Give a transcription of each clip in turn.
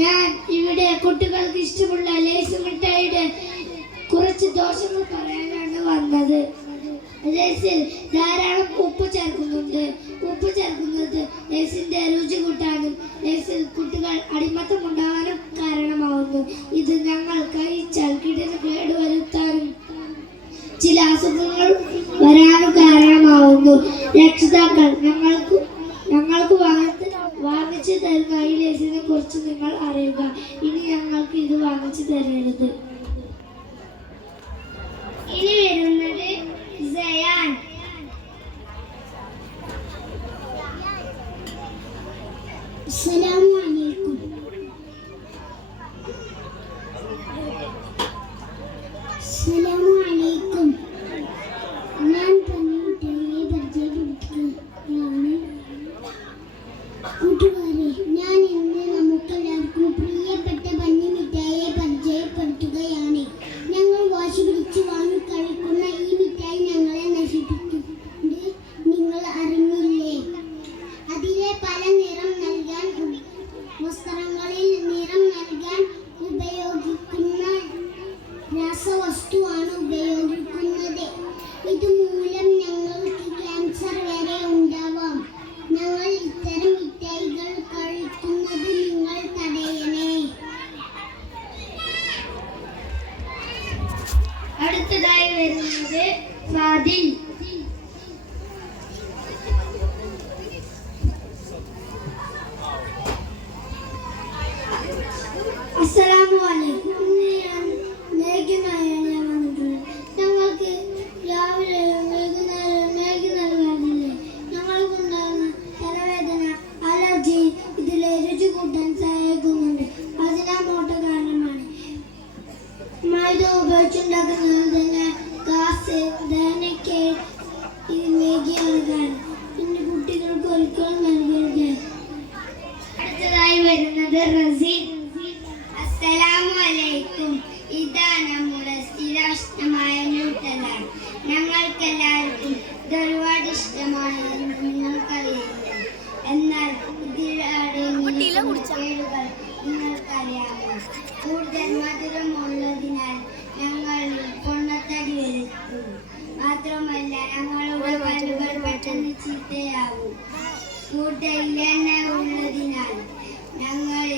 ഞാൻ ഇവിടെ കുട്ടികൾക്ക് ഇഷ്ടമുള്ള ലേസ് മിഠായിയുടെ കുറച്ച് ദോഷങ്ങൾ പറയാനാണ് വന്നത്. ലേസിൽ ധാരാളം ഉപ്പ് ചേർക്കുന്നുണ്ട്. ഉപ്പ് ചേർക്കുന്നത് ലേസിന്റെ രുചി കൂട്ടാനും ലേസിൽ കുട്ടികൾ അടിമത്തം ഉണ്ടാകാനും കാരണമാവുന്നു. ഇത് ഞങ്ങൾ കഴിച്ചാൽ കിടന്ന് കേടുവരുത്താനും ചില അസുഖങ്ങൾ വരാനും കാരണമാവുന്നു. രക്ഷിതാക്കൾ ഞങ്ങൾക്ക് വാങ്ങിച്ചു തരുന്ന ഈ ലേസിനെ കുറിച്ച് നിങ്ങൾ അറിയുക. ഇനി ഞങ്ങൾക്ക് ഇത് വാങ്ങിച്ചു തരരുത്. ഇനി വരുന്നത് സയാൻ. അസ്സലാമു അലൈക്കും. അസ്സലാമു അലൈക്കും. ഞാൻ പന്നിമിഠായിയെ പരിചയപ്പെടുത്തുകയാണ്. കൂട്ടുകാരെ, ഞാൻ ഇന്ന് നമുക്കെല്ലാവർക്കും പ്രിയപ്പെട്ട പന്നിമിഠായിയെ പരിചയപ്പെടുത്തുകയാണ്. ഞങ്ങൾ വാശി പിടിച്ച് വാങ്ങി കഴിക്കുന്ന ഈ മിഠായി ഞങ്ങളെ നശിപ്പിക്കുന്നത് നിങ്ങൾ അറിഞ്ഞില്ലേ? അതിലെ പല നിറം നൽകാൻ, വസ്ത്രങ്ങളിൽ നിറം നൽകാൻ ഉപയോഗിക്കുന്ന രാസവസ്തുവാണ് ഉപയോഗിക്കുന്നത്. ഇതുമൂലം ഞങ്ങൾക്ക് ക്യാൻസർ വരെ ഉണ്ടാവാം. ഞങ്ങൾ ഇത്തരം മിഠായികൾ കഴിക്കുന്നത് നിങ്ങൾ തടയണേ. അടുത്തതായി വരുന്നത് ഫാദിൽ. അസ്സലാമു അലൈക്കും. മേഘനായാണ് ഞാൻ വന്നിട്ടുള്ളത്. ഞങ്ങൾക്ക് രാവിലെ മേഘ നൽകാറില്ലേ? ഞങ്ങൾക്കുണ്ടാകുന്ന തലവേദന, അലർജി ഇതിലെ രുചി കൂട്ടാൻ സഹായിക്കുന്നുണ്ട്. അജിനോമോട്ടോ കാരണമാണ്. മൈദ ഉപയോഗിച്ചുണ്ടാക്കുന്നത് തന്നെ ഗ്യാസ്, ദഹനക്കേട് ഇത് മേഘയാണ് കാരണം. പിന്നെ കുട്ടികൾക്ക് ഒരിക്കലും നൽകരുത്. അടുത്തതായി വരുന്നത് റസീൻ. അസ്സലാമു അലൈക്കും. ഇതാ നമ്മുടെ സ്ഥിരമായ ന്യൂട്ടല. ഞങ്ങൾക്കെല്ലാവർക്കും ഇത് ഒരുപാട് ഇഷ്ടമാണെന്ന് നിങ്ങൾക്കറിയില്ല. എന്നാൽ ഇതിലൂടെ നിങ്ങൾക്കറിയാമോ? കൂടുതൽ മധുരമുള്ളതിനാൽ ഞങ്ങൾ പൊണ്ണത്തടി വരുത്തും. മാത്രമല്ല ഞങ്ങളുടെ പല്ലുകൾ പെട്ടെന്ന് ചീത്തയാവും. കൂടുതൽ എണ്ണ ഉള്ളതിനാൽ ഞങ്ങൾ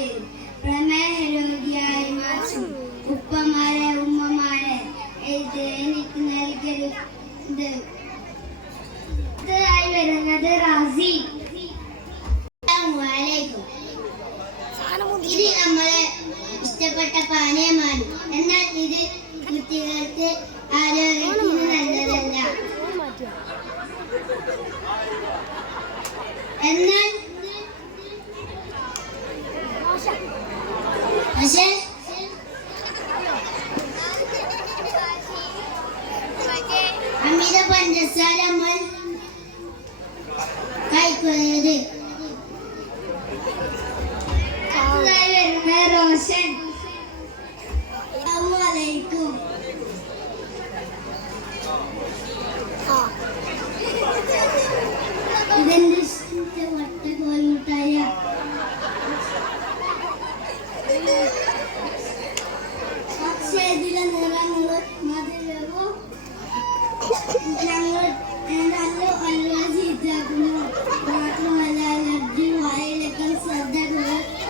പ്രമേഹ രോഗിയായി മാറും. ഉപ്പമാരെ, ഉമ്മമാരെ, ഇത് എനിക്ക് നൽകരുത്. ഇതായി വരുന്നത് റാസി. ഇത് നമ്മളെ ഇഷ്ടപ്പെട്ട പാനീയമാണ്. എന്നാൽ ഇത് കുട്ടികൾക്ക് ആരോഗ്യത്തിന് നല്ലതല്ല. എന്നാൽ പക്ഷേ അമിത പഞ്ചസാര നമ്മൾ കഴിക്കുന്നത്. റോഷൻ. അസ്സലാമു ഇതെന്റെ ഇഷ്ടത്തെ വട്ടകോൽമുട്ടായ. പക്ഷേ ഇതിലെ നിറങ്ങളും മധുരവും ഞങ്ങൾ നല്ല ചീത്തയാക്കുന്നു. മാത്രമല്ല അലർജി, വായിലൊക്കെ ശ്രദ്ധ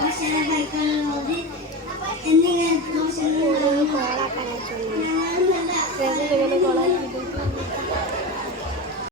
ഭക്ഷണം കഴിക്കാൻ